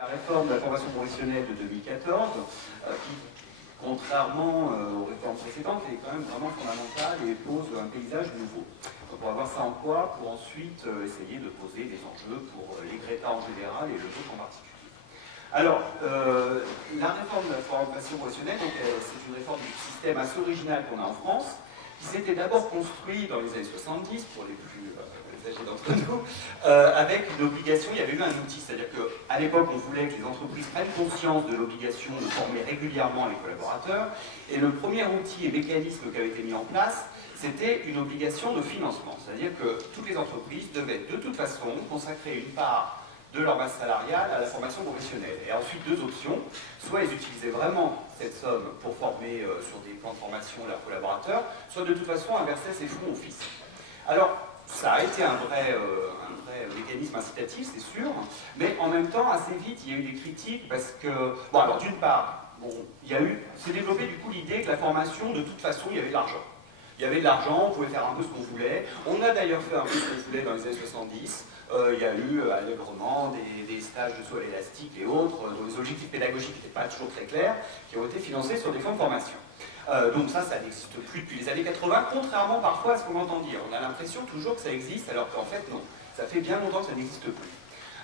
La réforme de la formation professionnelle de 2014, qui, contrairement aux réformes précédentes, est quand même vraiment fondamentale et pose un paysage nouveau. Donc on va voir ça en quoi pour ensuite essayer de poser des enjeux pour les GRETA en général et le vote en particulier. Alors, la réforme de la formation professionnelle, c'est une réforme du système assez original qu'on a en France, qui s'était d'abord construit dans les années 70, pour les plus âgés d'entre nous, avec une obligation, il y avait eu un outil, c'est-à-dire qu'à l'époque, on voulait que les entreprises prennent conscience de l'obligation de former régulièrement les collaborateurs, et le premier outil et mécanisme qui avait été mis en place, c'était une obligation de financement, c'est-à-dire que toutes les entreprises devaient de toute façon consacrer une part de leur masse salariale à la formation professionnelle. Et ensuite, deux options. Soit ils utilisaient vraiment cette somme pour former sur des plans de formation leurs collaborateurs, soit de toute façon inversaient ces fonds au fisc. Alors, ça a été un vrai mécanisme incitatif, c'est sûr, mais en même temps, assez vite, il y a eu des critiques parce que, bon, alors d'une part, s'est développé du coup l'idée que la formation, de toute façon, il y avait de l'argent. Il y avait de l'argent, on pouvait faire un peu ce qu'on voulait. On a d'ailleurs fait un peu ce qu'on voulait dans les années 70. Il y a eu allègrement des stages de saut à l'élastique et autres, dont les objectifs pédagogiques n'étaient pas toujours très clairs, qui ont été financés sur des fonds de formation. Donc ça n'existe plus depuis les années 80, contrairement parfois à ce qu'on entend dire. On a l'impression toujours que ça existe, alors qu'en fait non. Ça fait bien longtemps que ça n'existe plus.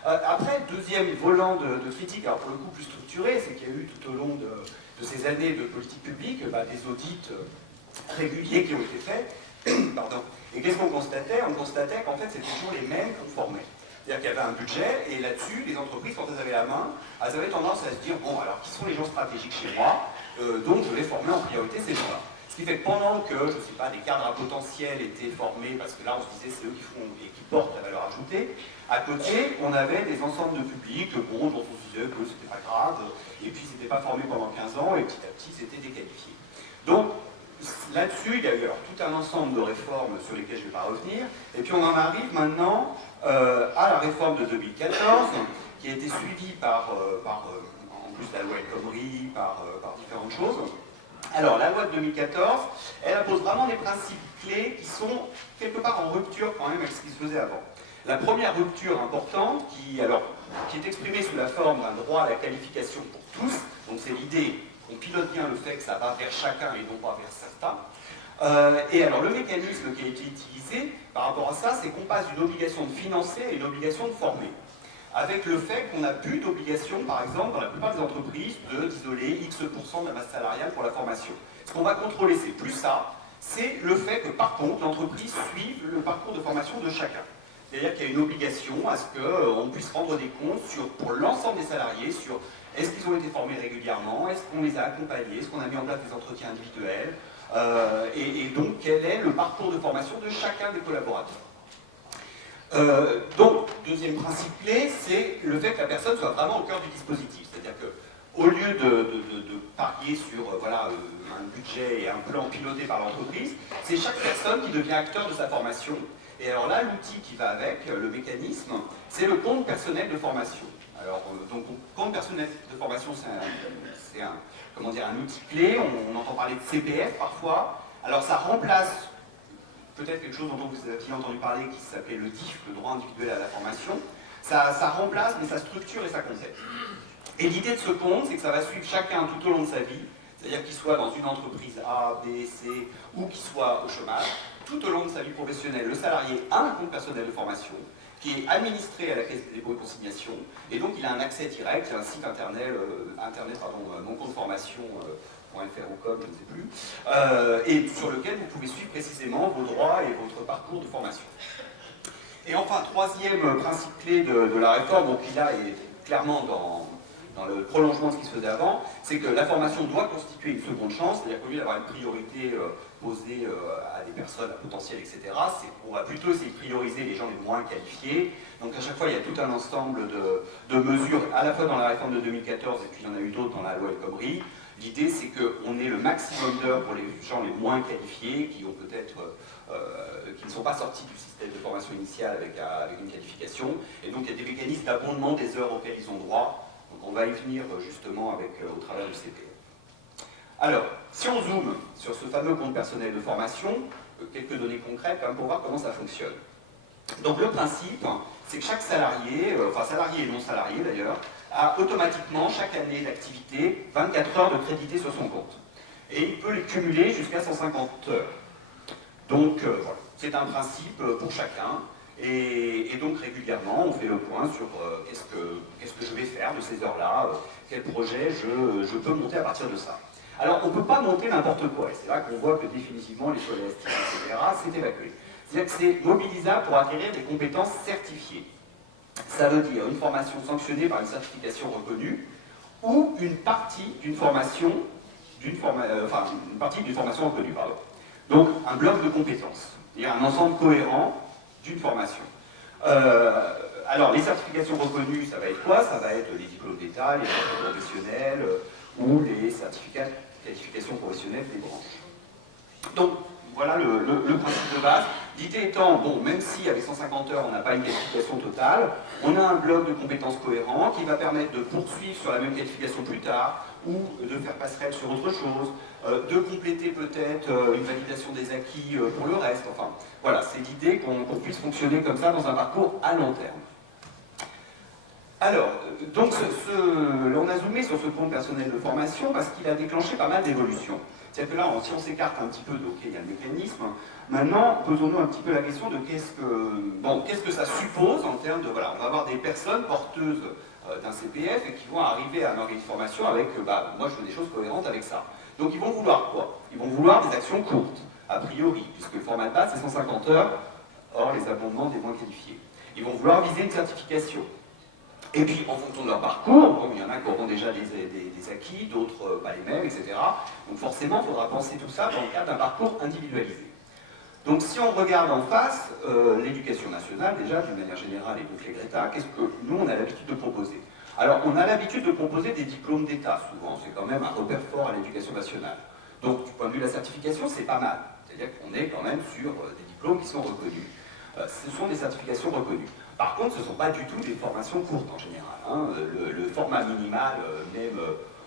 Après, deuxième volant de critique, alors pour le coup plus structuré, c'est qu'il y a eu tout au long de ces années de politique publique des audits réguliers qui ont été faits. Pardon. Et qu'est-ce qu'on constatait? On constatait qu'en fait, c'était toujours les mêmes qu'on formait. C'est-à-dire qu'il y avait un budget, et là-dessus, les entreprises, quand elles avaient la main, elles avaient tendance à se dire, bon, alors, qui sont les gens stratégiques chez moi, donc je vais former en priorité ces gens-là. Ce qui fait que pendant que, je ne sais pas, des cadres à potentiel étaient formés, parce que là, on se disait, c'est eux qui font et qui portent la valeur ajoutée, à côté, on avait des ensembles de publics, bon, dont on se disait que c'était pas grave, et puis ils n'étaient pas formés pendant 15 ans, et petit à petit, ils étaient déqualifiés. Donc, là-dessus, il y a eu alors, tout un ensemble de réformes sur lesquelles je ne vais pas revenir, et puis on en arrive maintenant à la réforme de 2014, qui a été suivie par en plus la loi El Khomri, par différentes choses. Alors, la loi de 2014, elle impose vraiment des principes clés qui sont quelque part en rupture quand même avec ce qui se faisait avant. La première rupture importante, qui est exprimée sous la forme d'un droit à la qualification pour tous, donc c'est l'idée on pilote bien le fait que ça va vers chacun et non pas vers certains. Et alors le mécanisme qui a été utilisé par rapport à ça, c'est qu'on passe d'une obligation de financer à une obligation de former. Avec le fait qu'on n'a plus d'obligation, par exemple, dans la plupart des entreprises, d'isoler X% de la masse salariale pour la formation. Ce qu'on va contrôler, c'est plus ça, c'est le fait que par contre, l'entreprise suive le parcours de formation de chacun. C'est-à-dire qu'il y a une obligation à ce qu'on puisse rendre des comptes pour l'ensemble des salariés, sur est-ce qu'ils ont été formés régulièrement, est-ce qu'on les a accompagnés, est-ce qu'on a mis en place des entretiens individuels, et donc quel est le parcours de formation de chacun des collaborateurs. Donc, deuxième principe clé, c'est le fait que la personne soit vraiment au cœur du dispositif. C'est-à-dire qu'au lieu de parier sur un budget et un plan piloté par l'entreprise, c'est chaque personne qui devient acteur de sa formation. Et alors là, l'outil qui va avec, le mécanisme, c'est le compte personnel de formation. Alors, donc, compte personnel de formation, c'est un outil clé. On entend parler de CPF parfois. Alors, ça remplace peut-être quelque chose dont vous avez entendu parler qui s'appelait le DIF, le droit individuel à la formation. Ça remplace, mais ça structure et ça concède. Et l'idée de ce compte, c'est que ça va suivre chacun tout au long de sa vie, c'est-à-dire qu'il soit dans une entreprise A, B, C, ou qu'il soit au chômage, tout au long de sa vie professionnelle, le salarié a un compte personnel de formation qui est administré à la Caisse des dépôts et consignations, et donc il a un accès direct, il y a un site internet, moncompteformation.fr ou com, je ne sais plus, et sur lequel vous pouvez suivre précisément vos droits et votre parcours de formation. Et enfin, troisième principe clé de la réforme, donc qui là est clairement dans le prolongement de ce qui se faisait avant, c'est que la formation doit constituer une seconde chance, c'est-à-dire qu'au lieu d'avoir une priorité posée à des personnes à potentiel, etc., on va plutôt essayer de prioriser les gens les moins qualifiés. Donc à chaque fois, il y a tout un ensemble de mesures, à la fois dans la réforme de 2014, et puis il y en a eu d'autres dans la loi El Khomri. L'idée, c'est qu'on ait le maximum d'heures pour les gens les moins qualifiés, qui ont peut-être qui ne sont pas sortis du système de formation initiale avec une qualification. Et donc, il y a des mécanismes d'abondement des heures auxquelles ils ont droit. Donc on va y venir justement au travers du CPE. Alors, si on zoome sur ce fameux compte personnel de formation, quelques données concrètes pour voir comment ça fonctionne. Donc le principe, c'est que chaque salarié, enfin salarié et non salarié d'ailleurs, a automatiquement chaque année d'activité 24 heures de crédité sur son compte. Et il peut les cumuler jusqu'à 150 heures. Donc voilà, c'est un principe pour chacun. Et donc régulièrement, on fait le point sur qu'est-ce que je vais faire de ces heures-là, quel projet je peux monter à partir de ça. Alors on ne peut pas monter n'importe quoi, et c'est là qu'on voit que définitivement les scolastiques, etc., c'est évacué. C'est-à-dire que c'est mobilisable pour acquérir des compétences certifiées. Ça veut dire une formation sanctionnée par une certification reconnue, ou une partie d'une formation, une partie d'une formation reconnue, pardon. Donc un bloc de compétences, c'est-à-dire un ensemble cohérent d'une formation. Alors, les certifications reconnues, ça va être quoi? Ça va être les diplômes d'État, les diplômes professionnels ou les certificats de qualification professionnelle des branches. Donc, voilà le principe de base. L'idée étant, bon, même si avec 150 heures, on n'a pas une qualification totale, on a un bloc de compétences cohérent qui va permettre de poursuivre sur la même qualification plus tard ou de faire passerelle sur autre chose, de compléter peut-être une validation des acquis pour le reste. Enfin, voilà, c'est l'idée qu'on puisse fonctionner comme ça dans un parcours à long terme. Alors, donc, on a zoomé sur ce compte personnel de formation parce qu'il a déclenché pas mal d'évolutions. C'est-à-dire que là, si on s'écarte un petit peu, donc il y a le mécanisme, maintenant, posons-nous un petit peu la question de qu'est-ce que ça suppose en termes de, voilà, on va avoir des personnes porteuses d'un CPF et qui vont arriver à un organisme de formation avec, moi je veux des choses cohérentes avec ça. Donc ils vont vouloir quoi? Ils vont vouloir des actions courtes, a priori, puisque le format de base c'est 150 heures, hors les abondements des moins qualifiés. Ils vont vouloir viser une certification. Et puis, en fonction de leur parcours, bon, il y en a qui auront déjà des acquis, d'autres pas les mêmes, etc. Donc forcément, il faudra penser tout ça dans le cadre d'un parcours individualisé. Donc si on regarde en face, l'éducation nationale, déjà, d'une manière générale, et donc les GRETA, qu'est-ce que nous, on a l'habitude de proposer? Alors, on a l'habitude de proposer des diplômes d'État, souvent. C'est quand même un repère fort à l'éducation nationale. Donc, du point de vue de la certification, c'est pas mal. C'est-à-dire qu'on est quand même sur des diplômes qui sont reconnus. Ce sont des certifications reconnues. Par contre, ce ne sont pas du tout des formations courtes en général. Hein. Le format minimal,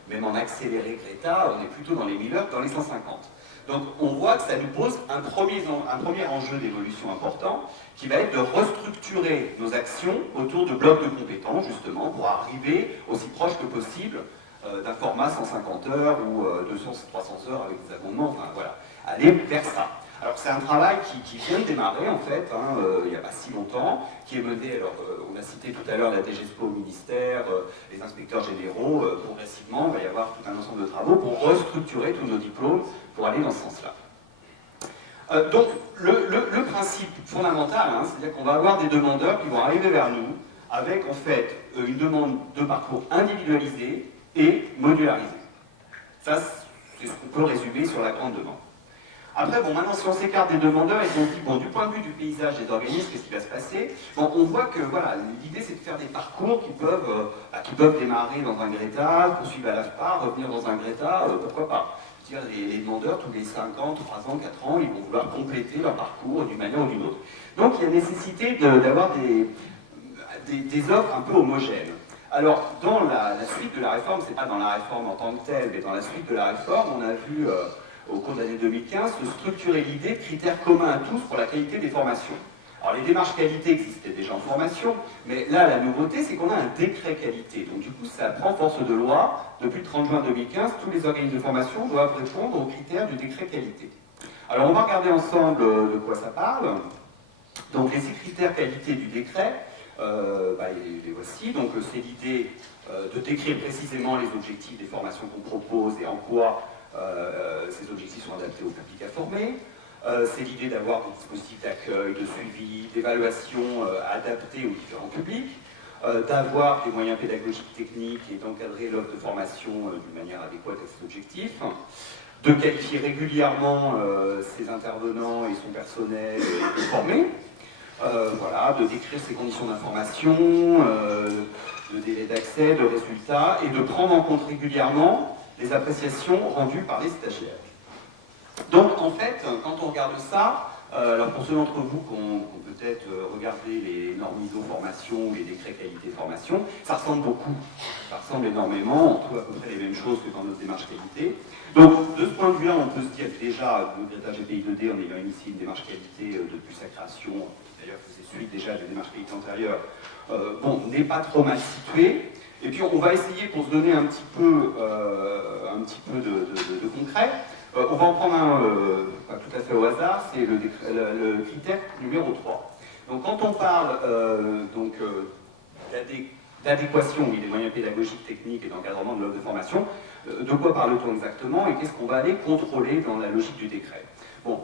même en accéléré GRETA, on est plutôt dans les 1000 heures, dans les 150. Donc on voit que ça nous pose un premier enjeu d'évolution important, qui va être de restructurer nos actions autour de blocs de compétences, justement, pour arriver aussi proche que possible d'un format 150 heures ou 200-300 heures avec des abondements, enfin voilà, aller vers ça. Alors c'est un travail qui vient de démarrer en fait, il n'y a pas si longtemps, qui est mené, alors on a cité tout à l'heure la DGESPO au ministère, les inspecteurs généraux, progressivement il va y avoir tout un ensemble de travaux pour restructurer tous nos diplômes pour aller dans ce sens-là. Donc le principe fondamental, c'est-à-dire qu'on va avoir des demandeurs qui vont arriver vers nous avec en fait une demande de parcours individualisé et modularisé. Ça c'est ce qu'on peut résumer sur la grande demande. Après, bon, maintenant, si on s'écarte des demandeurs et qu'on dit, bon, du point de vue du paysage des organismes, qu'est-ce qui va se passer? Bon, on voit que, voilà, l'idée, c'est de faire des parcours qui peuvent démarrer dans un GRETA, poursuivre à l'AFPA, revenir dans un GRETA, pourquoi pas? Je veux dire, les demandeurs, tous les 5 ans, 3 ans, 4 ans, ils vont vouloir compléter leur parcours d'une manière ou d'une autre. Donc, il y a nécessité d'avoir des offres un peu homogènes. Alors, dans la suite de la réforme, c'est pas dans la réforme en tant que telle, mais dans la suite de la réforme, on a vu... au cours de l'année 2015, de structurer l'idée de critères communs à tous pour la qualité des formations. Alors les démarches qualité existaient déjà en formation, mais là la nouveauté c'est qu'on a un décret qualité. Donc du coup ça prend force de loi. Depuis le 30 juin 2015, tous les organismes de formation doivent répondre aux critères du décret qualité. Alors on va regarder ensemble de quoi ça parle. Donc les 6 critères qualité du décret, les voici. Donc c'est l'idée de décrire précisément les objectifs des formations qu'on propose et en quoi ces objectifs sont adaptés au public à former. C'est l'idée d'avoir des dispositifs d'accueil, de suivi, d'évaluation adaptés aux différents publics, d'avoir des moyens pédagogiques techniques et d'encadrer l'offre de formation d'une manière adéquate à ces objectifs, de qualifier régulièrement ses intervenants et son personnel formé, voilà, de décrire ses conditions d'information, de délai d'accès, de résultats, et de prendre en compte régulièrement les appréciations rendues par les stagiaires. Donc en fait, quand on regarde ça, Alors pour ceux d'entre vous qui ont peut-être regardé les normes ISO formation ou les décrets qualité formation, ça ressemble beaucoup, ça ressemble énormément, on trouve à peu près les mêmes choses que dans notre démarche qualité. Donc de ce point de vue-là, on peut se dire que déjà, le Greta GPI 2D, en ayant initié une démarche qualité depuis sa création, d'ailleurs c'est celui déjà de démarche qualité antérieure, bon, n'est pas trop mal situé. Et puis on va essayer, pour se donner un petit peu de concret, on va en prendre un pas tout à fait au hasard, c'est le critère numéro 3. Donc quand on parle d'adéquation des moyens pédagogiques, techniques et d'encadrement de l'offre de formation, de quoi parle-t-on exactement et qu'est-ce qu'on va aller contrôler dans la logique du décret? Bon,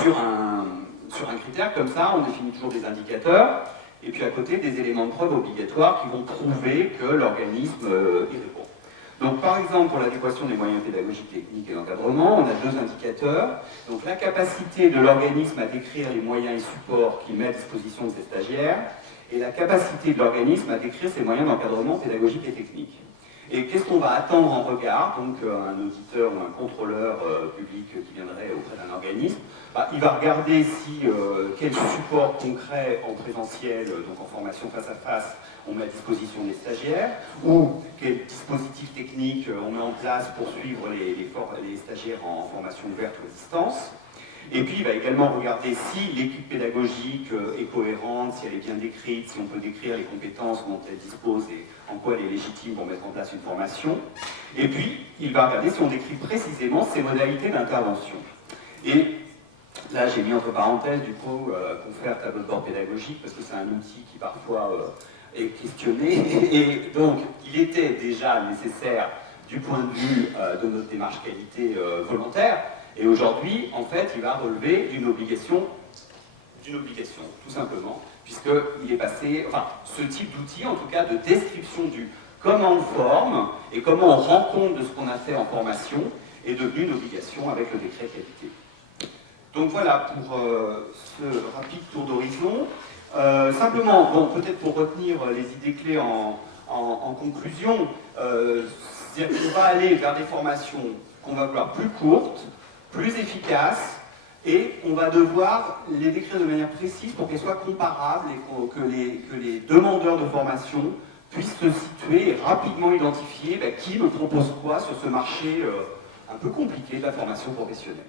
sur un critère comme ça, on définit toujours des indicateurs et puis à côté des éléments de preuve obligatoires qui vont prouver que l'organisme y répond. Donc par exemple, pour l'adéquation des moyens pédagogiques, techniques et d'encadrement, on a deux indicateurs. Donc la capacité de l'organisme à décrire les moyens et supports qu'il met à disposition de ses stagiaires, et la capacité de l'organisme à décrire ses moyens d'encadrement pédagogique et technique. Et qu'est-ce qu'on va attendre en regard? Donc un auditeur ou un contrôleur public qui viendrait auprès d'un organisme, il va regarder si quel support concret en présentiel, donc en formation face à face, on met à disposition des stagiaires, ou quel dispositif technique on met en place pour suivre les stagiaires en formation ouverte ou à distance. Et puis il va également regarder si l'équipe pédagogique est cohérente, si elle est bien décrite, si on peut décrire les compétences dont elle dispose et en quoi elle est légitime pour mettre en place une formation. Et puis il va regarder si on décrit précisément ses modalités d'intervention. Et là j'ai mis entre parenthèses du coup confrère tableau de bord pédagogique parce que c'est un outil qui parfois est questionné et donc il était déjà nécessaire du point de vue de notre démarche qualité volontaire. Et aujourd'hui, en fait, il va relever d'une obligation, tout simplement, puisqu'il est passé, enfin, ce type d'outil, en tout cas, de description du comment on forme et comment on rend compte de ce qu'on a fait en formation, est devenu une obligation avec le décret qualité. Donc voilà pour ce rapide tour d'horizon. Simplement, bon, peut-être pour retenir les idées clés en conclusion, c'est-à-dire qu'on va aller vers des formations qu'on va vouloir plus courtes, plus efficaces, et on va devoir les décrire de manière précise pour qu'elles soient comparables et que les demandeurs de formation puissent se situer et rapidement identifier qui me propose quoi sur ce marché un peu compliqué de la formation professionnelle.